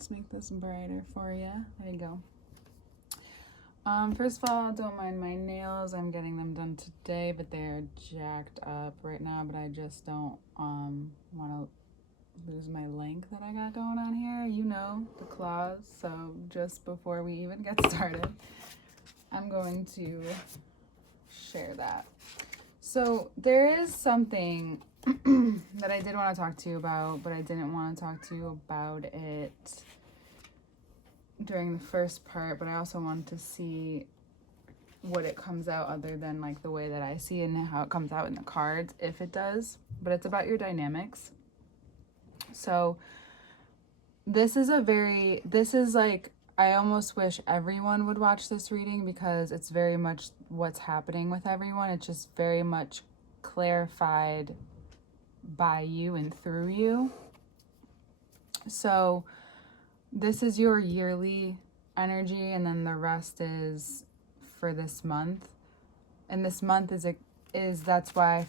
Let's make this brighter for you. There you go. First of all, don't mind my nails. I'm getting them done today, but they're jacked up right now. But I just don't want to lose my length that I got going on here. You know, the claws. So just before we even get started, I'm going to share that. So there is something that I did want to talk to you about, but I didn't want to talk to you about it during the first part, but I also wanted to see what it comes out other than like the way that I see it and how it comes out in the cards, if it does. But it's about your dynamics. So this is like, I almost wish everyone would watch this reading because it's very much what's happening with everyone. It's just very much clarified by you and through you. So this is your yearly energy, and then the rest is for this month. And this month is that's why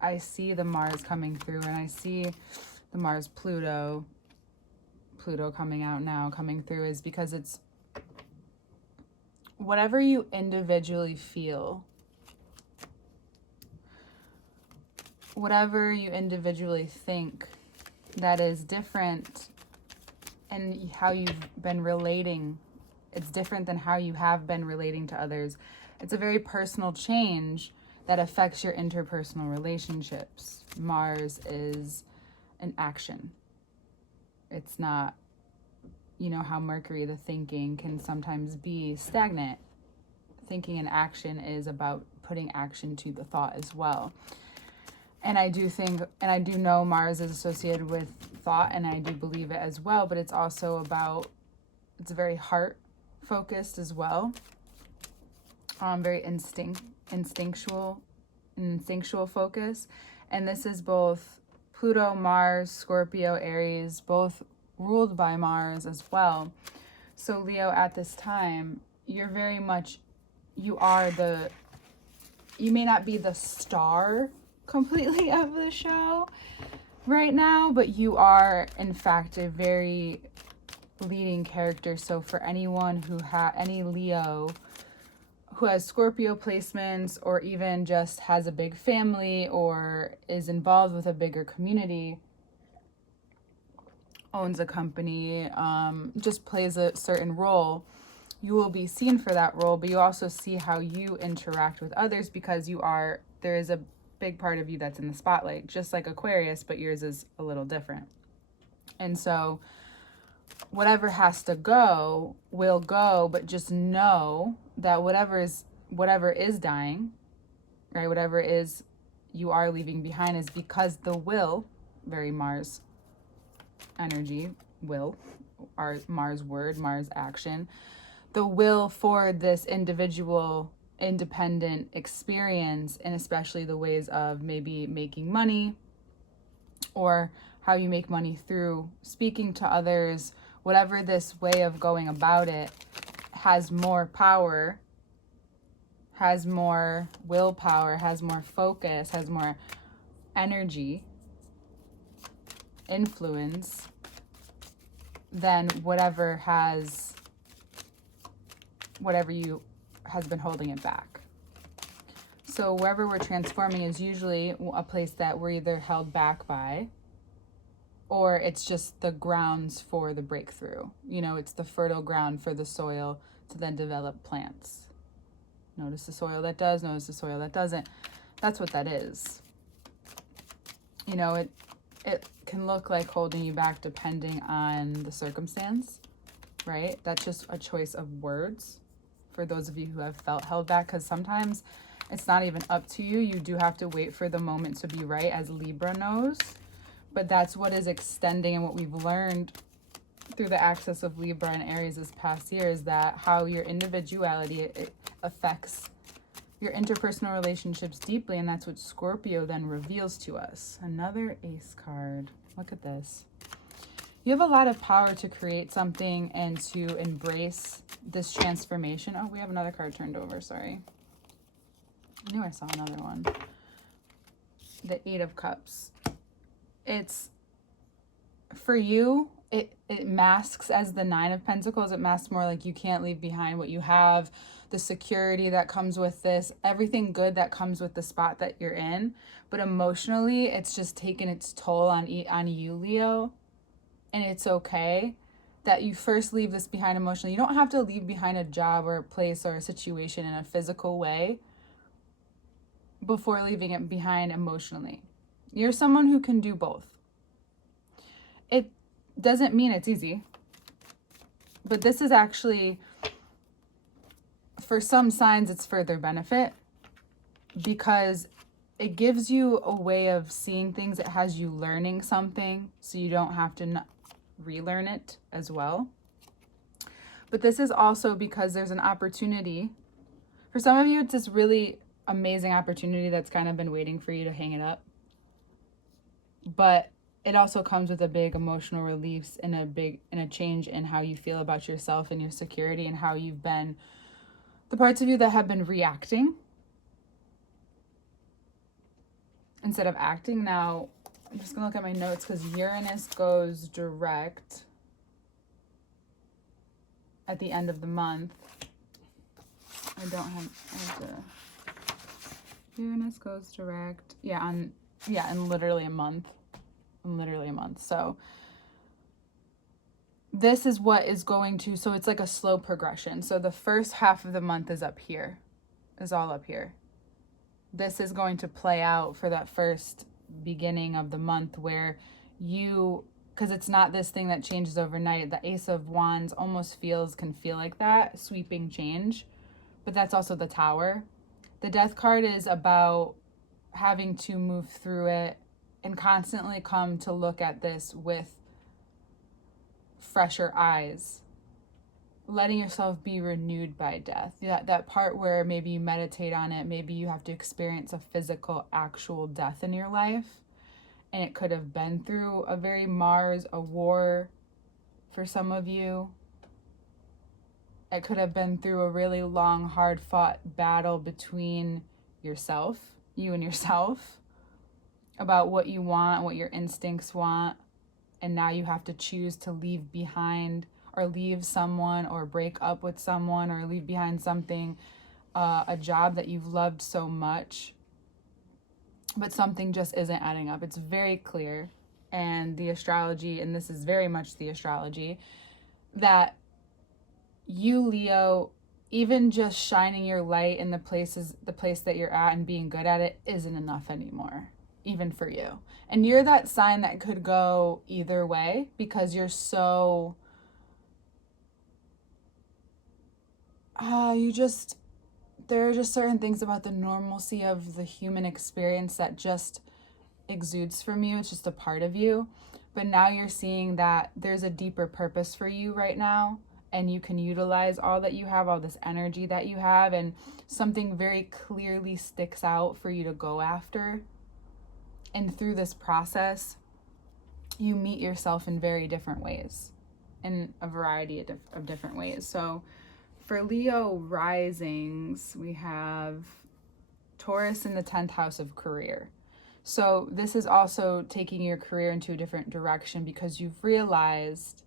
I see the Mars coming through, and I see the Mars Pluto coming out now, coming through, is because it's whatever you individually feel, whatever you individually think that is different, and how you've been relating, it's different than how you have been relating to others. It's a very personal change that affects your interpersonal relationships. Mars is an action. It's not, you know how Mercury, the thinking, can sometimes be stagnant. Thinking and action is about putting action to the thought as well. And I do think, and I do know Mars is associated with thought, and I do believe it as well, but it's also about, it's very heart focused as well. Very instinctual focus. And this is both Pluto, Mars, Scorpio, Aries, both ruled by Mars as well. So Leo, at this time, you're very much, you may not be the star completely of the show right now, but you are in fact a very leading character. So for anyone who any Leo who has Scorpio placements, or even just has a big family or is involved with a bigger community, owns a company, just plays a certain role, you will be seen for that role, but you also see how you interact with others, because there is a big part of you that's in the spotlight, just like Aquarius, but yours is a little different. And so whatever has to go will go, but just know that whatever is dying, right, whatever is you are leaving behind, is because the will, very Mars energy, will, our Mars word, Mars action, the will for this individual independent experience, and especially the ways of maybe making money, or how you make money through speaking to others, whatever this way of going about it, has more power, has more willpower, has more focus, has more energy, influence than whatever you has been holding it back. So wherever we're transforming is usually a place that we're either held back by, or it's just the grounds for the breakthrough. You know, it's the fertile ground for the soil to then develop plants. Notice the soil that does, notice the soil that doesn't. That's what that is. You know, it can look like holding you back depending on the circumstance, right? That's just a choice of words for those of you who have felt held back, because sometimes it's not even up to you. You do have to wait for the moment to be right, as Libra knows. But that's what is extending, and what we've learned through the axis of Libra and Aries this past year is that how your individuality, it affects your interpersonal relationships deeply, and that's what Scorpio then reveals to us. Another ace card. Look at this. You have a lot of power to create something and to embrace this transformation. Oh, we have another card turned over, sorry. I knew I saw another one. The Eight of Cups. It's, for you, it masks as the Nine of Pentacles. It masks more like you can't leave behind what you have, the security that comes with this, everything good that comes with the spot that you're in. But emotionally, it's just taken its toll on you, Leo. And it's okay that you first leave this behind emotionally. You don't have to leave behind a job or a place or a situation in a physical way before leaving it behind emotionally. You're someone who can do both. It doesn't mean it's easy, but this is actually, for some signs, it's for their benefit, because it gives you a way of seeing things. It has you learning something, so you don't have to relearn it as well. But this is also because there's an opportunity. For some of you, it's this really amazing opportunity that's kind of been waiting for you to hang it up. But it also comes with a big emotional release and a change in how you feel about yourself and your security, and how you've been, the parts of you that have been reacting instead of acting. Now, I'm just gonna look at my notes because Uranus goes direct at the end of the month. I have to, Uranus goes direct. In literally a month. So this is what is going to, so it's like a slow progression. So the first half of the month is up here, is all up here. This is going to play out for that first beginning of the month where you, because it's not this thing that changes overnight. The Ace of Wands almost can feel like that, sweeping change. But that's also the Tower. The Death card is about having to move through it and constantly come to look at this with fresher eyes. Letting yourself be renewed by death. That part where maybe you meditate on it, maybe you have to experience a physical, actual death in your life. And it could have been through a war for some of you. It could have been through a really long, hard-fought battle between you and yourself, about what you want, what your instincts want. And now you have to choose to leave behind, or leave someone, or break up with someone, or leave behind something, a job that you've loved so much, but something just isn't adding up. It's very clear. And the astrology, and this is very much the astrology, that you, Leo, even just shining your light in the place that you're at and being good at it isn't enough anymore, even for you. And you're that sign that could go either way, because you're so, there are just certain things about the normalcy of the human experience that just exudes from you. It's just a part of you. But now you're seeing that there's a deeper purpose for you right now, and you can utilize all that you have, all this energy that you have, and something very clearly sticks out for you to go after. And through this process, you meet yourself in very different ways, in a variety of different ways. So for Leo risings, we have Taurus in the 10th house of career. So this is also taking your career into a different direction, because you've realized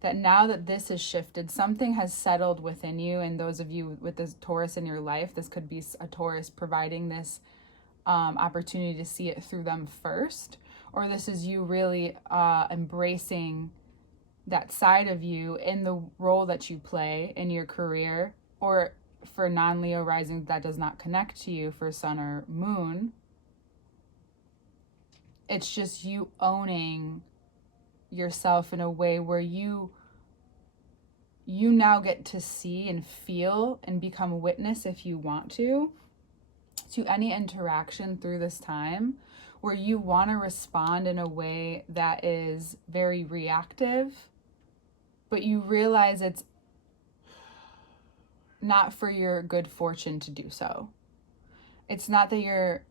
that now that this has shifted, something has settled within you. And those of you with this Taurus in your life, this could be a Taurus providing this opportunity to see it through them first, or this is you really embracing that side of you in the role that you play in your career. Or for non-Leo rising, that does not connect to you for Sun or Moon. It's just you owning yourself in a way where you now get to see and feel and become a witness, if you want to any interaction through this time, where you want to respond in a way that is very reactive, but you realize it's not for your good fortune to do so. It's not, and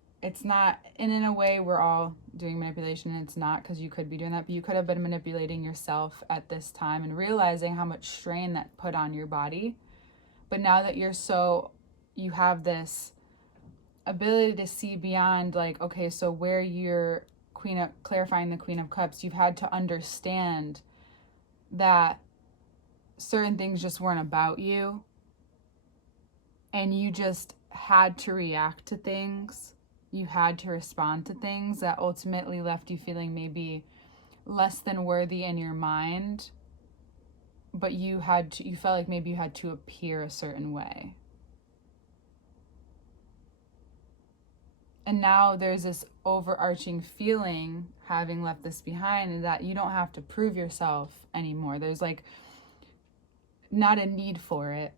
in a way we're all doing manipulation, and it's not, because you could be doing that, but you could have been manipulating yourself at this time and realizing how much strain that put on your body. But now that you have this ability to see beyond, like, okay, so where you're clarifying the Queen of Cups, you've had to understand that certain things just weren't about you, and you just had to react to things. You had to respond to things that ultimately left you feeling maybe less than worthy in your mind, but you felt like maybe you had to appear a certain way. And now there's this overarching feeling, having left this behind, that you don't have to prove yourself anymore. There's like not a need for it.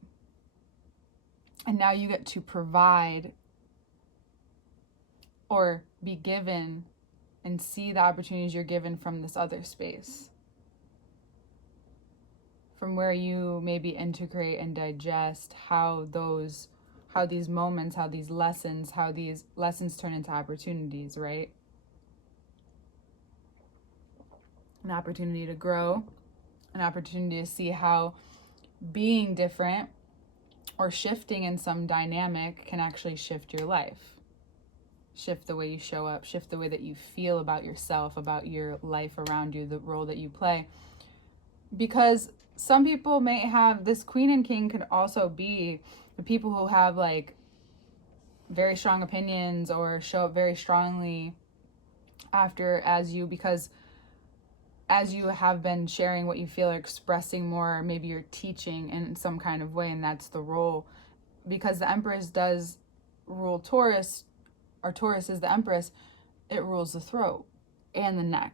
And now you get to provide or be given and see the opportunities you're given from this other space. From where you maybe integrate and digest how these moments, how these lessons turn into opportunities, right? An opportunity to grow, an opportunity to see how being different or shifting in some dynamic can actually shift your life. Shift the way you show up, shift the way that you feel about yourself, about your life around you, the role that you play. Because some people may have, this queen and king could also be the people who have like very strong opinions or show up very strongly because as you have been sharing what you feel or expressing more, maybe you're teaching in some kind of way, and that's the role. Because the Empress does rule Taurus, or Taurus is the Empress, it rules the throat and the neck.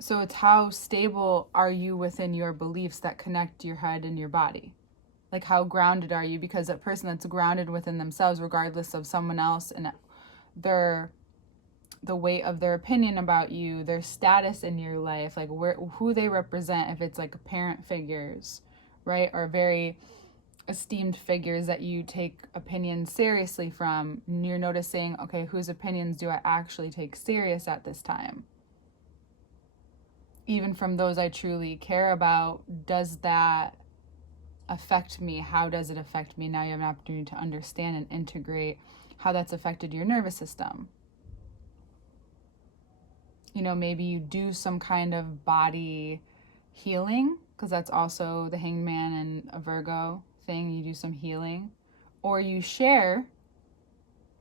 So it's how stable are you within your beliefs that connect your head and your body? Like, how grounded are you? Because a person that's grounded within themselves, regardless of someone else and the weight of their opinion about you, their status in your life, like who they represent, if it's like parent figures, right? Or very esteemed figures that you take opinions seriously from, and you're noticing, okay, whose opinions do I actually take serious at this time? Even from those I truly care about, does that affect me? How does it affect me? Now you have an opportunity to understand and integrate how that's affected your nervous system. You know, maybe you do some kind of body healing, because that's also the Hanged Man and a Virgo thing. You do some healing, or you share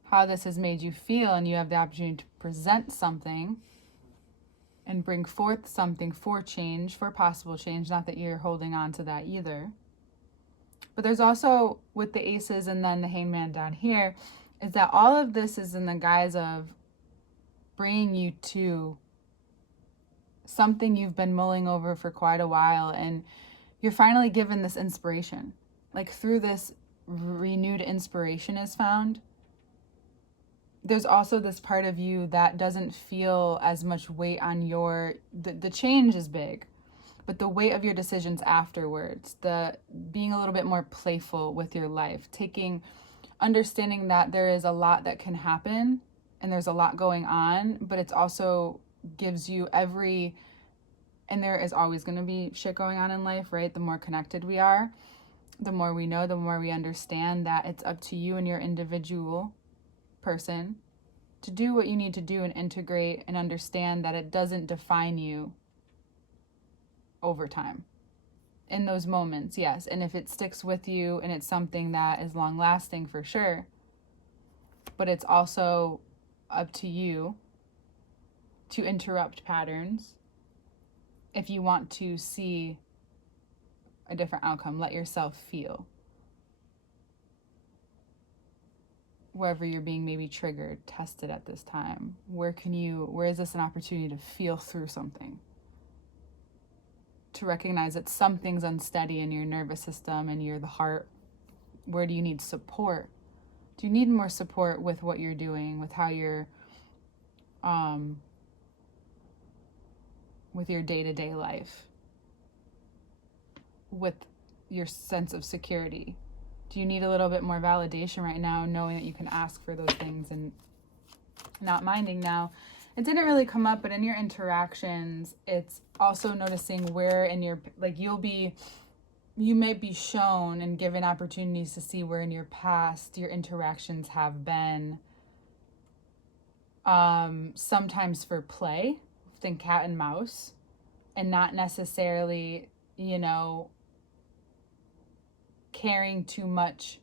how this has made you feel, and you have the opportunity to present something and bring forth something for change, for possible change. Not that you're holding on to that either. But there's also, with the aces and then the Hanged Man down here, is that all of this is in the guise of bringing you to something you've been mulling over for quite a while, and you're finally given this inspiration. Like, through this renewed inspiration is found, there's also this part of you that doesn't feel as much weight on the change is big, but the weight of your decisions afterwards, the being a little bit more playful with your life, understanding that there is a lot that can happen and there's a lot going on, but it's also gives you and there is always going to be shit going on in life, right? The more connected we are, the more we know, the more we understand that it's up to you and your individual person to do what you need to do and integrate and understand that it doesn't define you over time. In those moments, yes. And if it sticks with you and it's something that is long lasting, for sure. But it's also up to you to interrupt patterns if you want to see a different outcome. Let yourself feel wherever you're being maybe triggered, tested at this time. Where is this an opportunity to feel through something? To recognize that something's unsteady in your nervous system and the heart. Where do you need support? Do you need more support with what you're doing, with how you're with your day-to-day life, with your sense of security? Do you need a little bit more validation right now, knowing that you can ask for those things and not minding now? It didn't really come up, but in your interactions, it's also noticing where in your, like, you may be shown and given opportunities to see where in your past your interactions have been sometimes for play, think cat and mouse, and not necessarily, you know, caring too much,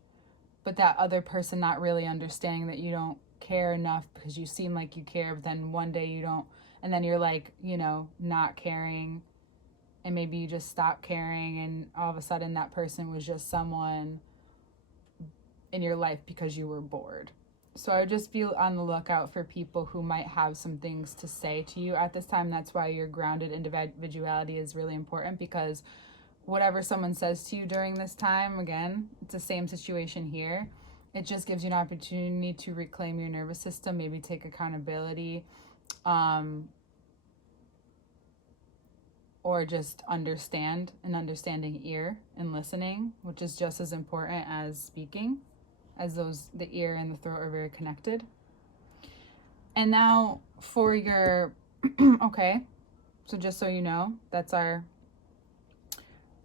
but that other person not really understanding that you don't care enough because you seem like you care, but then one day you don't, and then you're like, you know, not caring, and maybe you just stop caring, and all of a sudden that person was just someone in your life because you were bored. So I would just be on the lookout for people who might have some things to say to you at this time. That's why your grounded individuality is really important, because whatever someone says to you during this time, again, it's the same situation here. It just gives you an opportunity to reclaim your nervous system, maybe take accountability, or just understand, an understanding ear and listening, which is just as important as speaking, as the ear and the throat are very connected. And now for your, okay, so just so you know, that's our,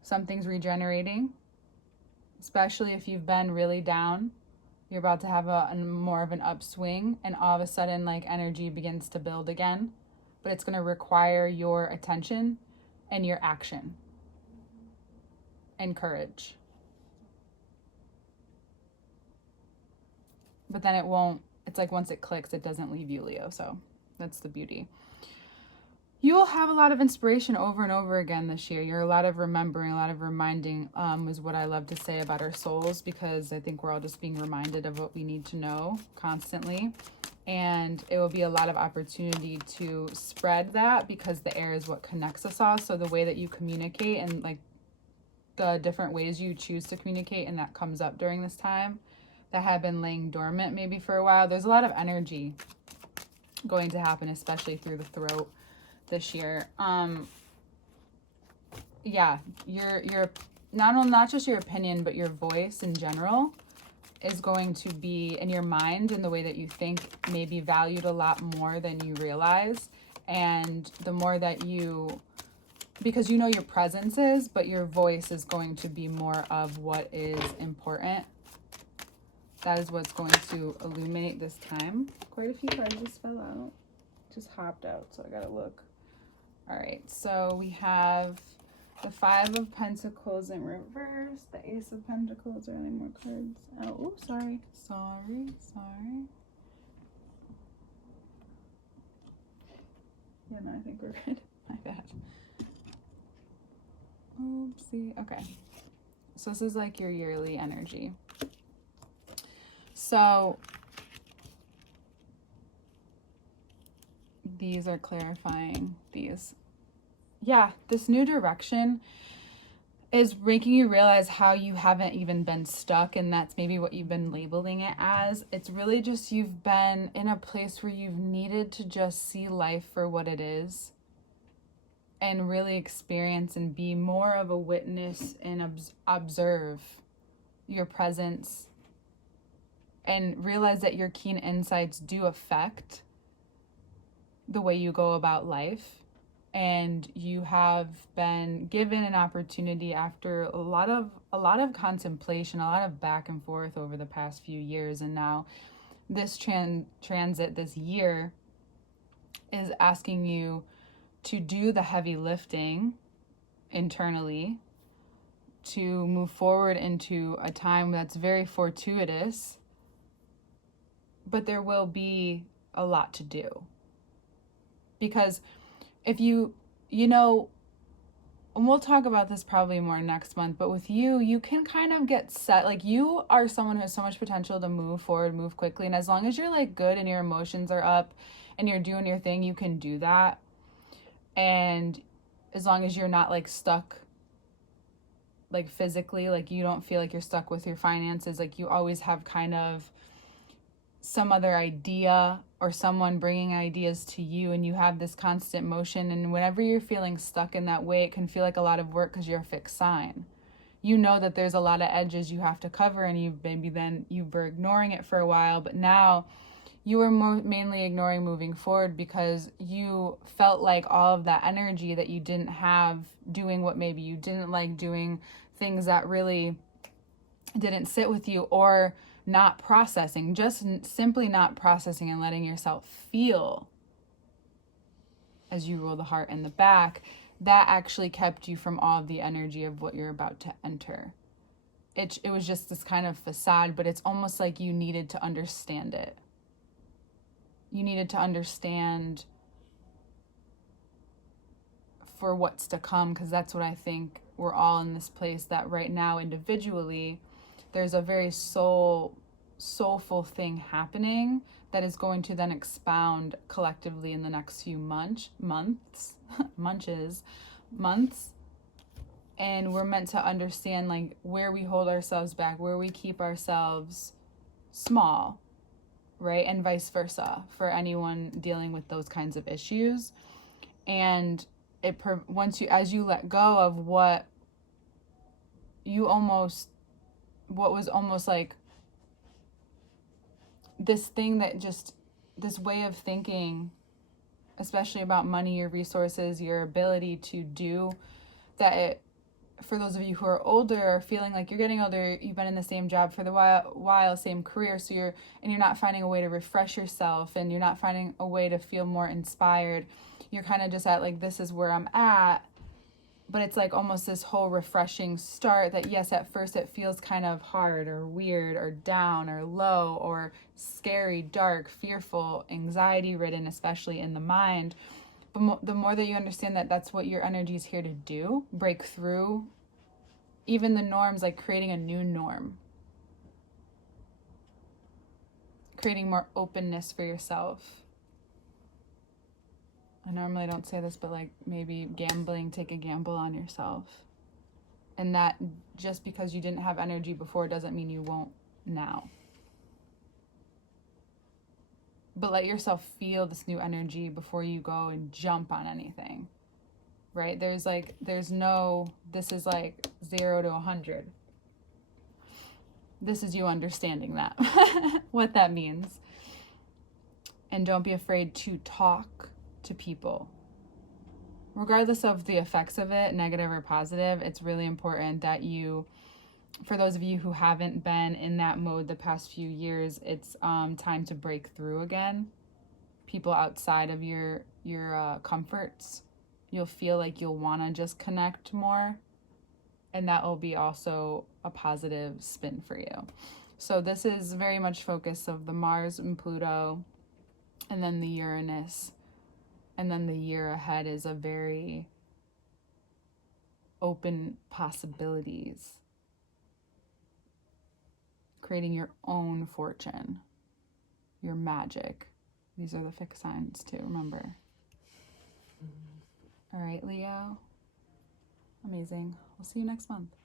something's regenerating, especially if you've been really down. You're about to have a more of an upswing, and all of a sudden, like, energy begins to build again, but it's going to require your attention and your action and courage. But then it won't, it's like once it clicks, it doesn't leave you, Leo. So that's the beauty. You will have a lot of inspiration over and over again this year. You're a lot of remembering, a lot of reminding, is what I love to say about our souls, because I think we're all just being reminded of what we need to know constantly. And it will be a lot of opportunity to spread that, because the air is what connects us all. So the way that you communicate, and like the different ways you choose to communicate, and that comes up during this time, that have been laying dormant maybe for a while. There's a lot of energy going to happen, especially through the throat this year. Yeah, your not just your opinion, but your voice in general is going to be, in your mind and the way that you think, may be valued a lot more than you realize. And the more that you, because you know your presence is, but your voice is going to be more of what is important. That is what's going to illuminate this time. Quite a few cards just fell out. Just hopped out, so I gotta look. All right, so we have the Five of Pentacles in reverse, the Ace of Pentacles. Are there any more cards? Oh, sorry. Yeah, no, I think we're good. My bad. Oopsie. Okay. So this is like your yearly energy. So these are clarifying these. Yeah, this new direction is making you realize how you haven't even been stuck, and that's maybe what you've been labeling it as. It's really just you've been in a place where you've needed to just see life for what it is, and really experience and be more of a witness and observe your presence, and realize that your keen insights do affect the way you go about life. And you have been given an opportunity after a lot of contemplation, a lot of back and forth over the past few years. And now this transit this year is asking you to do the heavy lifting internally, to move forward into a time that's very fortuitous, but there will be a lot to do. Because if you know, and we'll talk about this probably more next month, but with you can kind of get set. Like, you are someone who has so much potential to move forward, move quickly. And as long as you're like good and your emotions are up and you're doing your thing, you can do that. And as long as you're not like stuck, like physically, like you don't feel like you're stuck with your finances, like you always have kind of some other idea or someone bringing ideas to you, and you have this constant motion. And whenever you're feeling stuck in that way, it can feel like a lot of work because you're a fixed sign. You know that there's a lot of edges you have to cover, and you were ignoring it for a while, but now you were mainly ignoring moving forward because you felt like all of that energy that you didn't have doing what maybe you didn't like doing, things that really didn't sit with you, or not processing, just simply not processing and letting yourself feel as you roll the heart in the back. that actually kept you from all of the energy of what you're about to enter. It was just this kind of facade, but it's almost like you needed to understand it. You needed to understand for what's to come, because that's what I think we're all in this place that right now individually there's a very soulful thing happening that is going to then expound collectively in the next few months and we're meant to understand like where we hold ourselves back, where we keep ourselves small, right? And vice versa for anyone dealing with those kinds of issues. And once you, as you let go of what was almost like this thing that just, this way of thinking, especially about money, your resources, your ability to do that, for those of you who are older, feeling like you're getting older, you've been in the same job for the while, same career, so you're not finding a way to refresh yourself, and you're not finding a way to feel more inspired. You're kind of just at like, this is where I'm at, but it's like almost this whole refreshing start that, yes, at first it feels kind of hard or weird or down or low or scary, dark, fearful, anxiety ridden, especially in the mind. But the more that you understand that that's what your energy is here to do, break through even the norms, like creating a new norm, creating more openness for yourself. I normally don't say this, but like maybe gambling, take a gamble on yourself. And that just because you didn't have energy before doesn't mean you won't now. But let yourself feel this new energy before you go and jump on anything, right? There's no, this is like 0 to 100. This is you understanding that, what that means. And don't be afraid to talk to people. Regardless of the effects of it, negative or positive, it's really important that you, for those of you who haven't been in that mode the past few years, it's time to break through again. People outside of your comforts. You'll feel like you'll want to just connect more, and that will be also a positive spin for you. So this is very much focus of the Mars and Pluto, and then the Uranus, and then the year ahead is a very open possibilities. Creating your own fortune, your magic. These are the fixed signs too, remember. All right, Leo. Amazing. We'll see you next month.